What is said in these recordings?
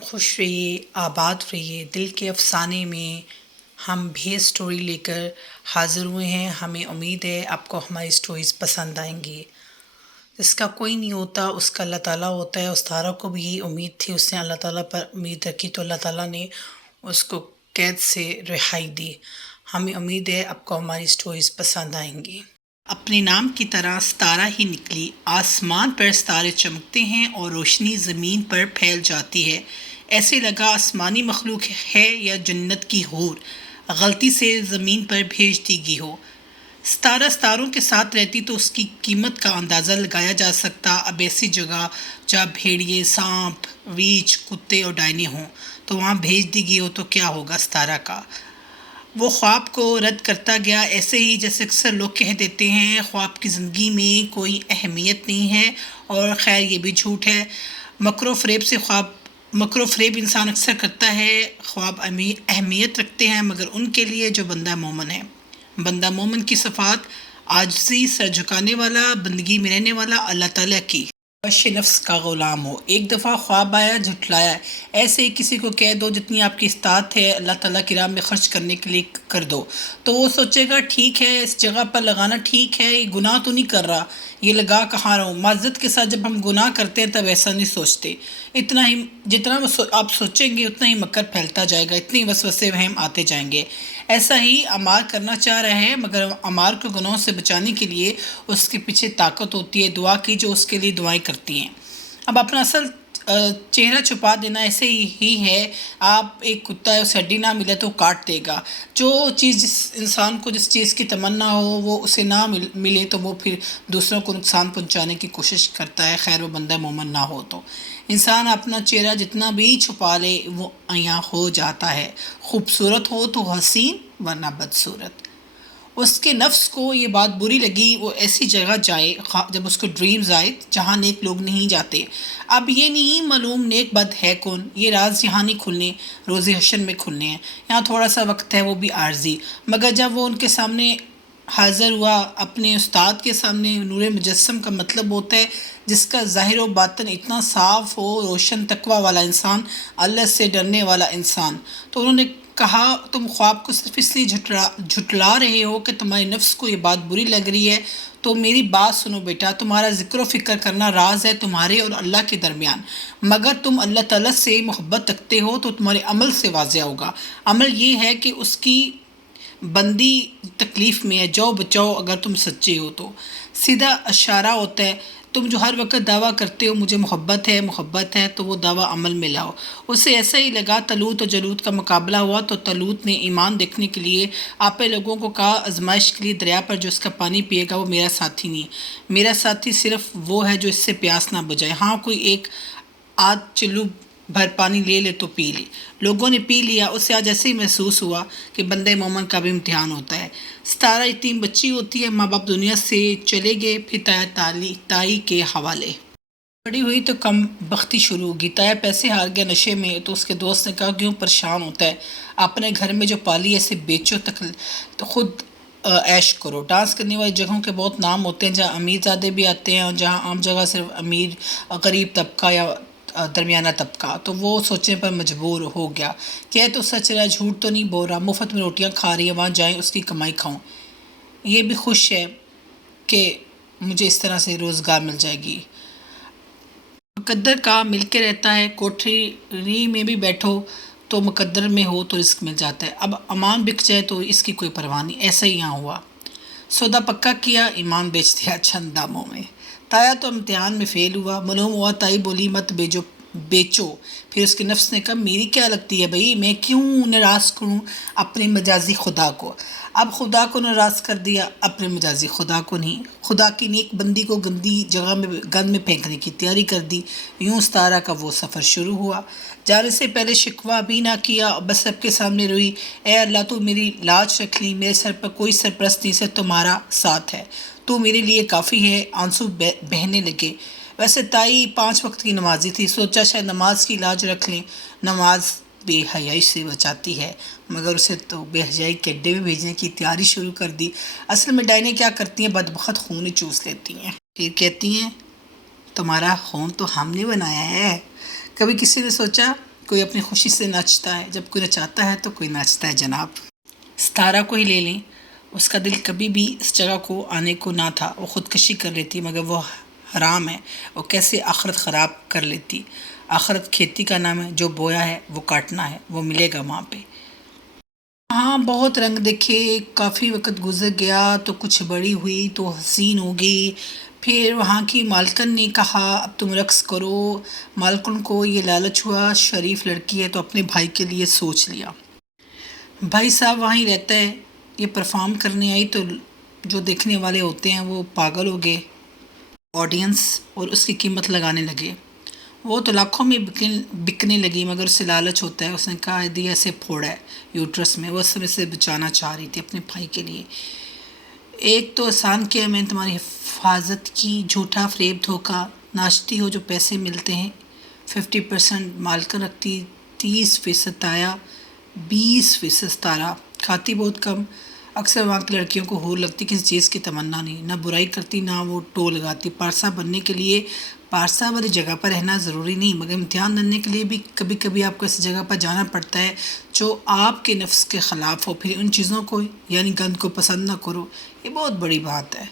خوش رہیے، آباد رہیے۔ دل کے افسانے میں ہم بھی اسٹوری لے کر حاضر ہوئے ہیں۔ ہمیں امید ہے آپ کو ہماری اسٹوریز پسند آئیں گی۔ جس کا کوئی نہیں ہوتا اس کا اللہ تعالیٰ ہوتا ہے۔ اس تارا کو بھی یہی امید تھی، اس نے اللہ تعالیٰ پر امید رکھی تو اللہ تعالیٰ نے اس کو قید سے رہائی دی۔ ہمیں امید ہے آپ کو ہماری اسٹوریز پسند آئیں گی۔ اپنے نام کی طرح ستارہ ہی نکلی، آسمان پر ستارے چمکتے ہیں اور روشنی زمین پر پھیل جاتی ہے۔ ایسے لگا آسمانی مخلوق ہے یا جنت کی حور، غلطی سے زمین پر بھیج دی گئی ہو۔ ستارہ ستاروں کے ساتھ رہتی تو اس کی قیمت کا اندازہ لگایا جا سکتا۔ اب ایسی جگہ جہاں بھیڑیے، سانپ، ریچھ، کتے اور ڈائنے ہوں تو وہاں بھیج دی گئی ہو تو کیا ہوگا ستارہ کا۔ وہ خواب کو رد کرتا گیا، ایسے ہی جیسے اکثر لوگ کہہ دیتے ہیں خواب کی زندگی میں کوئی اہمیت نہیں ہے، اور خیر یہ بھی جھوٹ ہے۔ مکر و فریب انسان اکثر کرتا ہے۔ خواب اہمیت رکھتے ہیں مگر ان کے لیے جو بندہ مومن ہے۔ بندہ مومن کی صفات: عاجزی، سر جھکانے والا، بندگی میں رہنے والا، اللہ تعالیٰ کی خواہش نفس کا غلام ہو۔ ایک دفعہ خواب آیا، جھٹلایا۔ ایسے ہی کسی کو کہہ دو جتنی آپ کی استطاعت ہے اللہ تعالیٰ کی راہ میں خرچ کرنے کے لیے کر دو، تو وہ سوچے گا ٹھیک ہے اس جگہ پر لگانا ٹھیک ہے، یہ گناہ تو نہیں کر رہا، یہ لگا کہاں رہا ہوں۔ معذرت کے ساتھ جب ہم گناہ کرتے ہیں تب ایسا نہیں سوچتے، اتنا ہی جتنا آپ سوچیں گے اتنا ہی مکر پھیلتا جائے گا، اتنے وسوسے وہم آتے جائیں گے۔ ایسا ہی عمار کرنا چاہ رہے ہیں مگر عمار کو گناہوں سے بچانے کے لیے اس کے پیچھے طاقت ہوتی ہے، دعا کی جو اس کے لیے دعائیں کرتی ہیں۔ اب اپنا اصل چہرہ چھپا دینا ایسے ہی ہے، آپ ایک کتا ہے، اسے ہڈی نہ ملے تو کاٹ دے گا۔ جو چیز جس انسان کو جس چیز کی تمنا ہو وہ اسے نہ ملے تو وہ پھر دوسروں کو نقصان پہنچانے کی کوشش کرتا ہے، خیر وہ بندہ مومن نہ ہو تو۔ انسان اپنا چہرہ جتنا بھی چھپا لے وہ عیاں ہو جاتا ہے، خوبصورت ہو تو حسین ورنہ بدصورت۔ اس کے نفس کو یہ بات بری لگی، وہ ایسی جگہ جائے جب اس کو ڈریمز آئے جہاں نیک لوگ نہیں جاتے۔ اب یہ نہیں معلوم نیک بد ہے کون، یہ راز یہاں نہیں کھلنے، روز حشر میں کھلنے ہیں۔ یہاں تھوڑا سا وقت ہے وہ بھی عارضی، مگر جب وہ ان کے سامنے حاضر ہوا، اپنے استاد کے سامنے، نور مجسم کا مطلب ہوتا ہے جس کا ظاہر و باطن اتنا صاف ہو، روشن تقویٰ والا انسان، اللہ سے ڈرنے والا انسان۔ تو انہوں نے کہا تم خواب کو صرف اس لیے جھٹلا رہے ہو کہ تمہارے نفس کو یہ بات بری لگ رہی ہے، تو میری بات سنو بیٹا، تمہارا ذکر و فکر کرنا راز ہے تمہارے اور اللہ کے درمیان، مگر تم اللہ تعالیٰ سے محبت رکھتے ہو تو تمہارے عمل سے واضح ہوگا۔ عمل یہ ہے کہ اس کی بندی تکلیف میں ہے، جاؤ بچاؤ اگر تم سچے ہو تو۔ سیدھا اشارہ ہوتا ہے، تم جو ہر وقت دعویٰ کرتے ہو مجھے محبت ہے تو وہ دعویٰ عمل میں لاؤ۔ اسے ایسا ہی لگا، طالوت اور جالوت کا مقابلہ ہوا تو طالوت نے ایمان دیکھنے کے لیے آپے لوگوں کو کہا آزمائش کے لیے دریا پر جو اس کا پانی پیے گا وہ میرا ساتھی نہیں، میرا ساتھی صرف وہ ہے جو اس سے پیاس نہ بجھائے۔ ہاں کوئی ایک آدھ چلو بھر پانی لے لے تو پی لے۔ لوگوں نے پی لیا، اسے آج ایسے ہی محسوس ہوا کہ بندہ مومن کا بھی امتحان ہوتا ہے۔ ستارہ یتیم بچی ہوتی ہے، ماں باپ دنیا سے چلے گئے، پھر تائی کے حوالے۔ بڑی ہوئی تو کم بختی شروع ہوگی، تایا پیسے ہار گیا نشے میں تو اس کے دوست نے کہا کیوں پریشان ہوتا ہے، اپنے گھر میں جو پالی ہے اسے بیچو تو خود عیش کرو۔ ڈانس کرنے والی جگہوں کے بہت نام ہوتے ہیں جہاں امیر زادے بھی آتے ہیں اور جہاں عام جگہ صرف امیر غریب طبقہ یا درمیانہ طبقہ، تو وہ سوچنے پر مجبور ہو گیا کہ تو سچ رہا، جھوٹ تو نہیں بول رہا، مفت میں روٹیاں کھا رہی ہیں، وہاں جائیں اس کی کمائی کھاؤں، یہ بھی خوش ہے کہ مجھے اس طرح سے روزگار مل جائے گی۔ مقدر کا مل کے رہتا ہے، کوٹھری میں بھی بیٹھو تو مقدر میں ہو تو رزق مل جاتا ہے۔ اب امان بک جائے تو اس کی کوئی پرواہ نہیں، ایسا ہی یہاں ہوا۔ سودا پکا کیا، ایمان بیچ دیا چند داموں میں۔ تایا تو امتحان میں فیل ہوا، معلوم ہوا تائی بولی مت بیچو۔ پھر اس کے نفس نے کہا میری کیا لگتی ہے بھئی، میں کیوں ناراض کروں اپنے مجازی خدا کو۔ اب خدا کو ناراض کر دیا، اپنے مجازی خدا کو نہیں۔ خدا کی نیک بندی کو گندی جگہ میں گند میں پھینکنے کی تیاری کر دی۔ یوں ستارہ کا وہ سفر شروع ہوا۔ جانے سے پہلے شکوہ بھی نہ کیا، بس سب کے سامنے روئی، اے اللہ تو میری لاج رکھ لی، میرے سر پر کوئی سرپرست نہیں، صرف تمہارا ساتھ ہے، تو میرے لیے کافی ہے۔ آنسو بہنے لگے۔ ویسے تائی 5 وقت کی نمازی تھی، سوچا شاید نماز کی لاج رکھ لیں، نماز بے حیائی سے بچاتی ہے، مگر اسے تو بے حیائی کے اڈے میں بھیجنے کی تیاری شروع کر دی۔ اصل میں ڈائنیں کیا کرتی ہیں، بدبخت خون ہی چوس لیتی ہیں، پھر کہتی ہیں تمہارا خون تو ہم نے بنایا ہے۔ کبھی کسی نے سوچا کوئی اپنی خوشی سے ناچتا ہے، جب کوئی نچاتا ہے تو کوئی ناچتا ہے جناب۔ ستارہ کو ہی لے لیں، اس کا دل کبھی بھی اس جگہ کو آنے کو نہ تھا، وہ خودکشی کر لیتی، مگر وہ حرام ہے، وہ کیسے آخرت خراب کر لیتی۔ آخرت کھیتی کا نام ہے، جو بویا ہے وہ کاٹنا ہے، وہ ملے گا وہاں پہ۔ ہاں بہت رنگ دیکھے، کافی وقت گزر گیا تو کچھ بڑی ہوئی تو حسین ہو گئی۔ پھر وہاں کی مالکن نے کہا اب تم رقص کرو۔ مالکن کو یہ لالچ ہوا، شریف لڑکی ہے تو اپنے بھائی کے لیے سوچ لیا۔ بھائی صاحب وہیں رہتا ہے، یہ پرفارم کرنے آئی تو جو دیکھنے والے ہوتے ہیں وہ پاگل ہو گئے آڈینس، اور اس کی قیمت لگانے لگے۔ وہ تو لاکھوں میں بکنے لگی، مگر اسے لالچ ہوتا ہے۔ اس نے کہا دیا سے پھوڑا ہے یوٹرس میں، وہ سب سے بچانا چاہ رہی تھی اپنے بھائی کے لیے۔ ایک تو احسان کیا میں نے تمہاری حفاظت کی، جھوٹا فریب دھوکا، ناچتی ہو جو پیسے ملتے ہیں۔ 50% مالکن رکھتی، 30% تایا، 20% ستارہ، کھاتی بہت کم۔ اکثر وہاں کی لڑکیوں کو ہور لگتی، کسی چیز کی تمنا نہیں، نہ برائی کرتی نہ وہ ٹو لگاتی۔ پارسا بننے کے لیے پارسا والی جگہ پر رہنا ضروری نہیں، مگر امتحان دینے کے لیے بھی کبھی کبھی آپ کو ایسی جگہ پر جانا پڑتا ہے جو آپ کے نفس کے خلاف ہو۔ پھر ان چیزوں کو یعنی گند کو پسند نہ کرو، یہ بہت بڑی بات ہے۔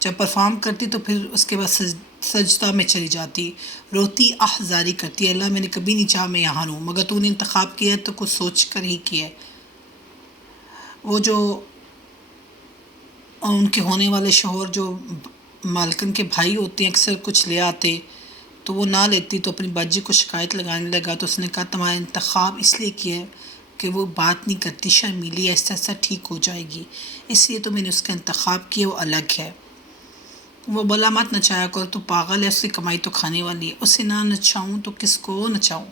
جب پرفارم کرتی تو پھر اس کے بعد سجدہ میں چلی جاتی، روتی آہذاری کرتی، اللہ میں نے کبھی نہیں چاہا میں یہاں رہوں، مگر تو نے انتخاب کیا ہے تو کچھ سوچ کر ہی کیا ہے۔ وہ جو ان کے ہونے والے شوہر جو مالکن کے بھائی ہوتے ہیں اکثر کچھ لے آتے تو وہ نہ لیتی، تو اپنی باجی کو شکایت لگانے لگا، تو اس نے کہا تمہارا انتخاب اس لیے کیا ہے کہ وہ بات نہیں کرتی، شرمیلی، ایسا ایسا ٹھیک ہو جائے گی، اس لیے تو میں نے اس کا انتخاب کیا، وہ الگ ہے۔ وہ بولا مت نچایا کر، تو پاگل ہے، اس کی کمائی تو کھانے والی ہے، اسے نہ نچاؤں تو کس کو نچاؤں۔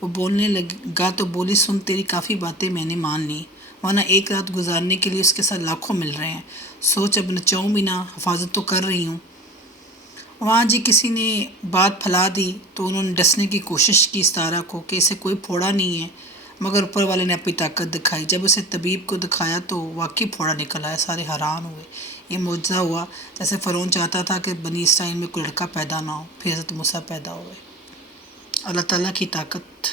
وہ بولنے لگا تو بولی سن تیری کافی باتیں میں نے مان لی، ورنہ ایک رات گزارنے کے لیے اس کے ساتھ لاکھوں مل رہے ہیں، سوچ اب نچاؤں بھی نہ، حفاظت تو کر رہی ہوں۔ وہاں جی کسی نے بات پھیلا دی تو انہوں نے ڈسنے کی کوشش کی ستارہ کو کہ اسے کوئی پھوڑا نہیں ہے، مگر اوپر والے نے اپنی طاقت دکھائی۔ جب اسے طبیب کو دکھایا تو واقعی پھوڑا نکل آیا، سارے حیران ہوئے، یہ معجزہ ہوا، جیسے فرعون چاہتا تھا کہ بنی اسرائیل میں کوئی لڑکا پیدا نہ ہو، پھر حضرت موسیٰ پیدا ہوئے۔ اللہ تعالیٰ کی طاقت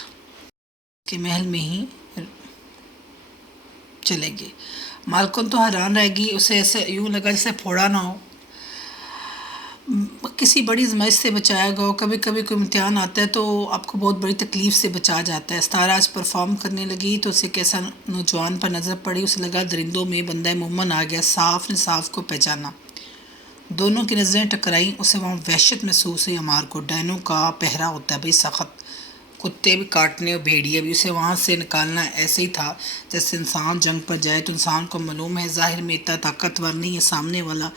کے محل میں ہی چلے گئے۔ مالکن تو حیران رہ گئی، اسے ایسے یوں لگا جیسے پھوڑا نہ ہو، کسی بڑی آزمائش سے بچایا گیا ہو۔ کبھی کبھی کوئی امتحان آتا ہے تو آپ کو بہت بڑی تکلیف سے بچا جاتا ہے۔ ستارہ آج پرفارم کرنے لگی تو اسے کیسا نوجوان پر نظر پڑی، اسے لگا درندوں میں بندہ مومن آ گیا، صاف نے صاف کو پہچانا۔ دونوں کی نظریں ٹکرائیں، اسے وہاں وحشت محسوس ہوئی۔ عمار کو ڈینوں کا پہرا ہوتا ہے بھئی، سخت کتے بھی کاٹنے اور بھیڑیے بھی، اسے وہاں سے نکالنا ایسے ہی تھا جیسے انسان جنگ پر جائے تو انسان کو معلوم ہے ظاہر میں اتنا طاقتور نہیں ہے سامنے والا،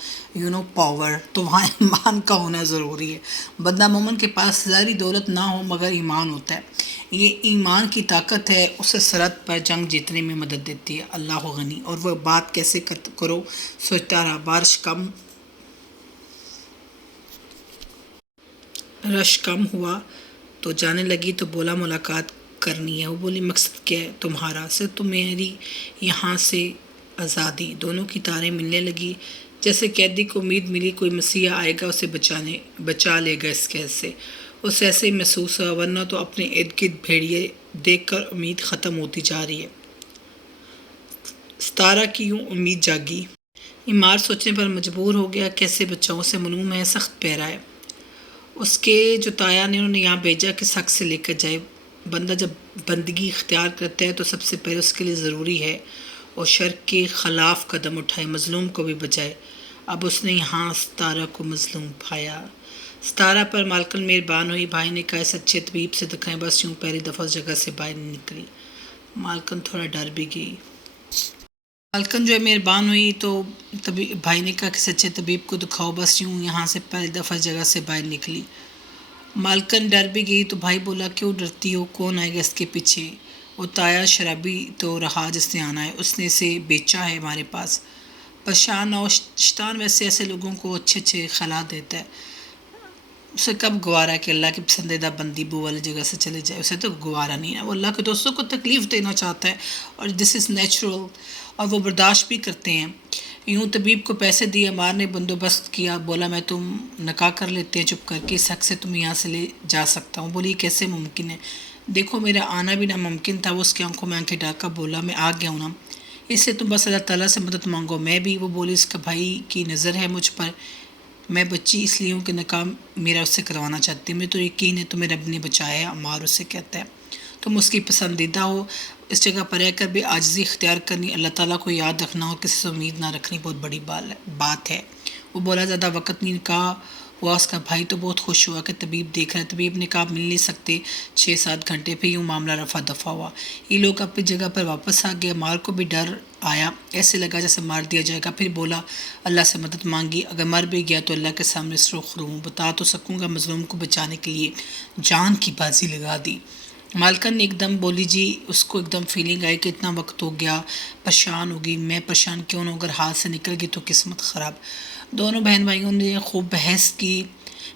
پاور، تو وہاں ایمان کا ہونا ضروری ہے۔ بندہ مومن کے پاس ظاہری دولت نہ ہو مگر ایمان ہوتا ہے، یہ ایمان کی طاقت ہے، اسے سرحد پر جنگ جیتنے میں مدد دیتی ہے۔ اللہ غنی، اور وہ بات کیسے کرو، سوچتا رہا۔ رش کم ہوا تو جانے لگی تو بولا ملاقات کرنی ہے۔ وہ بولی مقصد کیا ہے تمہارا؟ صرف تمہاری یہاں سے آزادی۔ دونوں کی تاریں ملنے لگی، جیسے قیدی کو امید ملی کوئی مسیحا آئے گا اسے بچا لے گا اس قید سے، اسے ایسے ہی محسوس ہوا، ورنہ تو اپنے ارد گرد بھیڑیے دیکھ کر امید ختم ہوتی جا رہی ہے۔ ستارہ کی یوں امید جاگی۔ عمار سوچنے پر مجبور ہو گیا، کیسے بچاؤں، اسے معلوم ہے سخت پیرا ہے۔ اس کے جو تایا نے انہوں نے یہاں بھیجا کہ حق سے لے کر جائے۔ بندہ جب بندگی اختیار کرتا ہے تو سب سے پہلے اس کے لیے ضروری ہے اور شر کے خلاف قدم اٹھائے، مظلوم کو بھی بچائے۔ اب اس نے یہاں ستارہ کو مظلوم پایا۔ ستارہ پر مالکن مہربان ہوئی، بھائی نے کہا اس اچھے طبیب سے دکھائیں، بس یوں پہلی دفعہ اس جگہ سے باہر نکلی۔ مالکن تھوڑا ڈر بھی گئی۔ مالکن جو ہے مہربان ہوئی تو بھائی نے کہا کہ اچھے طبیب کو دکھاؤ، بس یوں یہاں سے پہلی دفعہ جگہ سے باہر نکلی۔ مالکن ڈر بھی گئی تو بھائی بولا کیوں ڈرتی ہو، کون آئے گا اس کے پیچھے؟ وہ تایا شرابی تو رہا جس نے آنا ہے، اس نے اسے بیچا ہے ہمارے پاس۔ پریشان نہ ہو، شیطان ویسے ایسے لوگوں کو اچھے اچھے خیالات دیتا ہے، اسے کب گوارا ہے کہ اللہ کی پسندیدہ بندی بو والی جگہ سے چلے جائے، اسے تو گوارا نہیں ہے، وہ اللہ کے دوستوں کو تکلیف دینا چاہتا ہے اور دس از نیچرل، اور وہ برداشت بھی کرتے ہیں۔ یوں طبیب کو پیسے دیے، عمار نے بندوبست کیا، بولا میں تم نکاح کر لیتے ہیں چپ کر کے، اس حق سے تم یہاں سے لے جا سکتا ہوں۔ بولی کیسے ممکن ہے، دیکھو میرا آنا بھی ناممکن تھا، وہ اس کی آنکھوں میں آنکھیں ڈال کر بولا میں آ گیا ہوں نا، اس سے تم بس اللہ تعالیٰ سے مدد مانگو، میں بھی۔ وہ بولی اس کا بھائی کی نظر ہے مجھ پر، میں بچی اس لیے ہوں کہ نکاح میرا اس سے کروانا چاہتی ہوں، مجھے تو یقین ہے تمہیں رب نے بچایا ہے۔ عمار اسے کہتا ہے تم اس کی پسندیدہ ہو، اس جگہ پر رہ کر بھی عاجزی اختیار کرنی، اللہ تعالیٰ کو یاد رکھنا اور کسی سے امید نہ رکھنی بہت بڑی بات ہے۔ وہ بولا زیادہ وقت نہیں نکاح ہوا، اس کا بھائی تو بہت خوش ہوا کہ طبیب دیکھ رہا ہے، طبیب نے کہا آپ مل نہیں سکتے 6-7 گھنٹے، پھر یوں معاملہ رفع دفع ہوا، یہ لوگ اپنی جگہ پر واپس آ گئے۔ مار کو بھی ڈر آیا، ایسے لگا جیسے مار دیا جائے گا، پھر بولا اللہ سے مدد مانگی، اگر مر بھی گیا تو اللہ کے سامنے سرخ ہوں، بتا تو سکوں گا، مظلوم کو بچانے کے لیے جان کی بازی لگا دی۔ مالکن نے ایک دم بولی جی، اس کو ایک دم فیلنگ آئی کہ اتنا وقت ہو گیا، پریشان ہوگی، میں پریشان کیوں نہ ہوں، اگر ہاتھ سے نکل گئی تو قسمت خراب۔ دونوں بہن بھائیوں نے خوب بحث کی،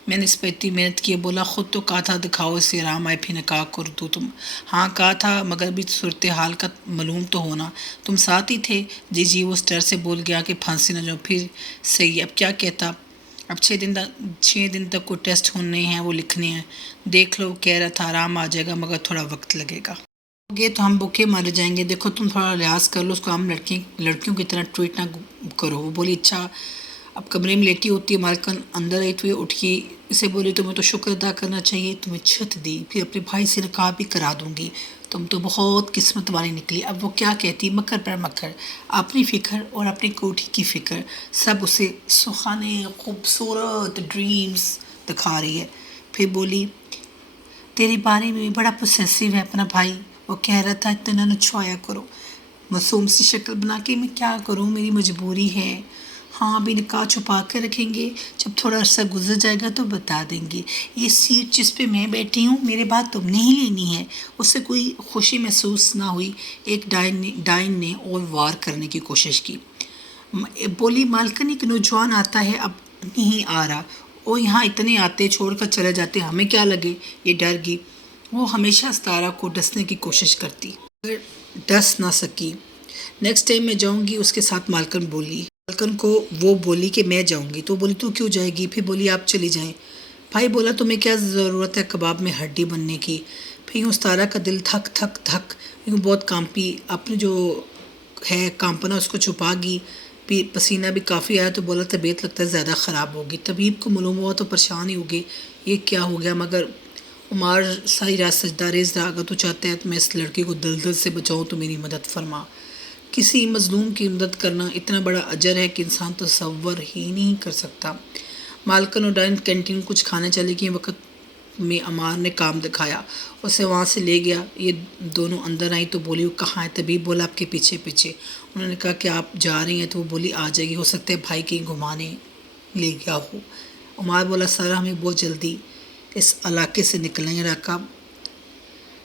میں نے اس پہ اتنی محنت کی، بولا خود تو کہا تھا دکھاؤ اسے آرام آئے پھر نکاح کر دو تم، ہاں کہا تھا مگر بھی صورتحال کا معلوم تو ہونا، تم ساتھ ہی تھے، جی جی۔ وہ اس ڈر سے بول گیا کہ پھانسی نہ جاؤ، پھر صحیح اب کیا کہتا، اب 6 دن تک کوئی ٹیسٹ ہونے ہیں، وہ لکھنے ہیں، دیکھ لو، کہہ رہا تھا آرام آ جائے گا مگر تھوڑا وقت لگے گا، گے تو ہم بھوکے مر جائیں گے، دیکھو تم تھوڑا لحاظ کر لو اس کو، ہم لڑکیوں کی طرح ٹریٹ نہ کرو۔ وہ بولی اچھا۔ اب کمرے میں لیٹی ہوتی ہے، مالکن اندر آئی تو یہ اٹھی، اسے بولی تمہیں تو شکر ادا کرنا چاہیے، تمہیں چھت دی، پھر اپنے بھائی سے نکاح بھی کرا دوں گی، تم تو بہت قسمت والی نکلی۔ اب وہ کیا کہتی، مکر پر مکر، اپنی فکر اور اپنی کوٹھی کی فکر، سب اسے سخانے خوبصورت ڈریمز دکھا رہی ہے۔ پھر بولی تیرے بارے میں بڑا پوسیسیو ہے اپنا بھائی، وہ کہہ رہا تھا اتنا نہ چھوایا کرو، معصوم سی شکل بنا کے میں کیا کروں، میری مجبوری ہے، ہاں ابھی نکاح چھپا کے رکھیں گے، جب تھوڑا عرصہ گزر جائے گا تو بتا دیں گے، یہ سیٹ جس پہ میں بیٹھی ہوں میرے بعد تم نے ہی لینی ہے۔ اس سے کوئی خوشی محسوس نہ ہوئی، ایک ڈائن نے اور وار کرنے کی کوشش کی۔ بولی مالکن ایک نوجوان آتا ہے، اب نہیں آ رہا، وہ یہاں اتنے آتے چھوڑ کر چلے جاتے، ہمیں کیا لگے، یہ ڈر گئی۔ وہ ہمیشہ ستارہ کو ڈسنے کی کوشش کرتی مگر ڈس نہ سکی۔ نیکسٹ ٹائم میں جاؤں گی اس کے ساتھ، مالکن بولی۔ مالکن کو وہ بولی کہ میں جاؤں گی، تو بولی تو کیوں جائے گی، پھر بولی آپ چلی جائیں۔ بھائی بولا تمہیں کیا ضرورت ہے کباب میں ہڈی بننے کی، پھر یوں ستارہ کا دل دھک دھک دھک، یوں بہت کانپی، اپنے جو ہے کانپنا اس کو چھپا گئی، پھر پسینہ بھی کافی آیا تو بولا طبیعت لگتا ہے زیادہ خراب ہوگی، طبیب کو معلوم ہوا تو پریشان ہی ہوگی، یہ کیا ہو گیا، مگر عمار ساری رات سجدہ ریز رہا، اگر تو چاہتا ہے تو میں اس لڑکی کو دلدل سے بچاؤں تو میری مدد فرما۔ کسی مظلوم کی مدد کرنا اتنا بڑا اجر ہے کہ انسان تصور ہی نہیں کر سکتا۔ مالکن اور ڈائن کینٹین کچھ کھانے چلے گئے، وقت میں عمار نے کام دکھایا، اسے وہاں سے لے گیا، یہ دونوں اندر آئیں تو بولی وہ کہاں ہے، طبیب بولا آپ کے پیچھے پیچھے، انہوں نے کہا کہ آپ جا رہی ہیں، تو وہ بولی آ جائے گی، ہو سکتا ہے بھائی کہیں گھمانے لے گیا ہو۔ عمار بولا سارا ہمیں بہت جلدی اس علاقے سے نکلیں، علاقہ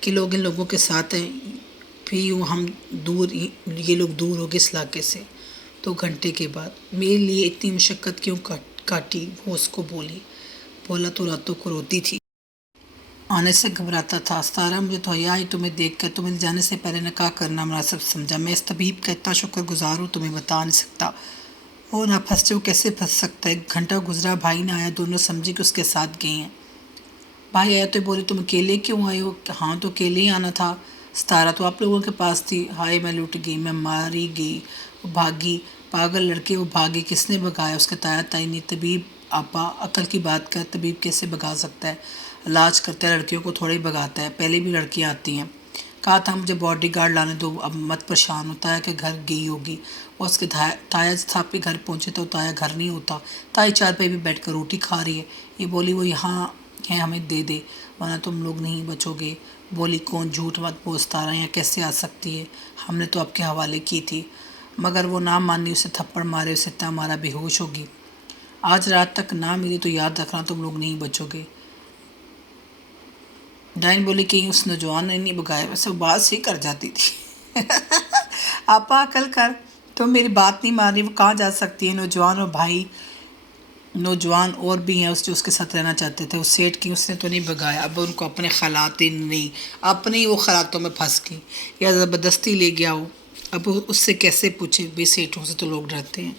کہ لوگ ان لوگوں کے ساتھ ہیں، پھر یوں ہم دور، یہ لوگ دور ہو گئے اس علاقے سے۔ 2 گھنٹے کے بعد میرے لیے اتنی مشقت کیوں کاٹی، وہ اس کو بولا تو راتوں کو روتی تھی، آنے سے گھبراتا تھا، ستارہ مجھے تو حیا آئی تمہیں دیکھ کر، تمہیں جانے سے پہلے نکاح کرنا مناسب سمجھا، میں اس طبیب کا اتنا شکر گزار ہوں تمہیں بتا نہیں سکتا، وہ نہ پھنسے، وہ کیسے پھنس سکتا ہے، 1 گھنٹہ گزرا بھائی نہ آیا، دونوں سمجھی کہ اس کے ساتھ گئے ہیں۔ بھائی آیا تو بولے تم اکیلے کیوں آئے ہو، ہاں تو اکیلے ہی آنا تھا، ستارہ تو آپ لوگوں کے پاس تھی، ہائے میں لٹ گئی، میں ماری گئی، وہ بھاگی، پاگل لڑکے، وہ بھاگی، کس نے بھگایا، اس کے تایا تائی نہیں، طبیب آپا عقل کی بات کر، طبیب کیسے بھگا سکتا ہے، علاج کرتا ہے لڑکیوں کو تھوڑا ہی بھگاتا ہے، پہلے بھی لڑکیاں آتی ہیں، کہا تھا مجھے باڈی گارڈ لانے دو، اب مت پریشان ہوتا ہے کہ گھر گئی ہوگی، اور اس کے تایا صاحب کے گھر پہنچے تو تایا گھر نہیں ہوتا، تائی چار پہ بھی بیٹھ کر روٹی کھا رہی ہے، یہ بولی وہ یہاں ہے ہمیں دے دے ورنہ تم لوگ نہیں بچو گے، بولی کون جھوٹ مت بول، ستارہ یہاں کیسے آ سکتی ہے، ہم نے تو آپ کے حوالے کی تھی، مگر وہ نہ مانی، اسے تھپڑ مارے، اسے اتنا مارا بے ہوش ہوگی، آج رات تک نہ ملی تو یاد رکھنا تم لوگ نہیں بچو گے۔ ڈائن بولی کہیں اس نوجوان نے نہیں بگایا، ویسے وہ بات ہی کر جاتی تھی آپا عقل کر، تم میری بات نہیں مان رہی، وہ کہاں جا سکتی ہے، نوجوان اور بھائی، نوجوان اور بھی ہیں جو اس کے ساتھ رہنا چاہتے تھے، اس سیٹ کی اس نے تو نہیں بگایا، اب ان کو اپنے خیالات ہی نہیں، اپنے ہی وہ خیالاتوں میں پھنس گئی، یا زبردستی لے گیا ہو، اب اس سے کیسے پوچھے، بے سیٹوں سے تو لوگ ڈرتے ہیں،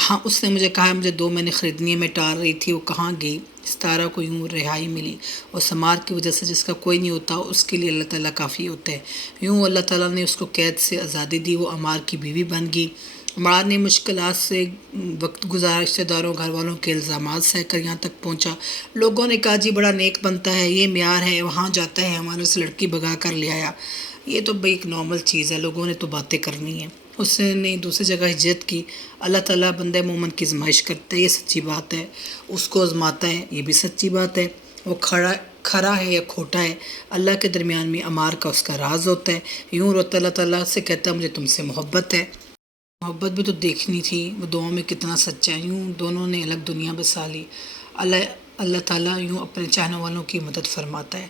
ہاں اس نے مجھے کہا مجھے 2 مہینے خریدنی ہے، میں ٹال رہی تھی، وہ کہاں گئی، ستارہ کو یوں رہائی ملی، اور سمار کی وجہ سے جس کا کوئی نہیں ہوتا اس کے لیے اللہ تعالیٰ کافی ہوتا ہے۔ یوں اللہ تعالیٰ نے اس کو قید سے آزادی دی، وہ عمار کی بیوی بن گئی۔ عمار نے مشکلات سے وقت گزارا، رشتہ داروں گھر والوں کے الزامات سہ کر یہاں تک پہنچا۔ لوگوں نے کہا جی بڑا نیک بنتا ہے، یہ معیار ہے، وہاں جاتا ہے ہمارے سے لڑکی بھگا کر لے آیا۔ یہ تو بھائی ایک نارمل چیز ہے، لوگوں نے تو باتیں کرنی ہیں۔ اس نے دوسری جگہ ہجرت کی۔ اللہ تعالیٰ بندہ مومن کی آزمائش کرتا ہے، یہ سچی بات ہے، اس کو آزماتا ہے، یہ بھی سچی بات ہے۔ وہ کھرا ہے یا کھوٹا ہے، اللہ کے درمیان میں عمار کا اس کا راز ہوتا ہے۔ یوں روتا اللہ تعالیٰ سے کہتا ہے مجھے تم سے محبت ہے۔ محبت بھی تو دیکھنی تھی، وہ دعاؤں میں کتنا سچا ہے۔ یوں دونوں نے الگ دنیا بسا لی۔ اللہ تعالیٰ یوں اپنے چاہنے والوں کی مدد فرماتا ہے۔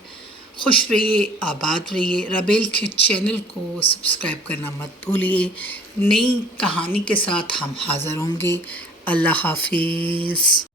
خوش رہیے، آباد رہیے۔ رابیل کھچ چینل کو سبسکرائب کرنا مت بھولیے۔ نئی کہانی کے ساتھ ہم حاضر ہوں گے۔ اللہ حافظ۔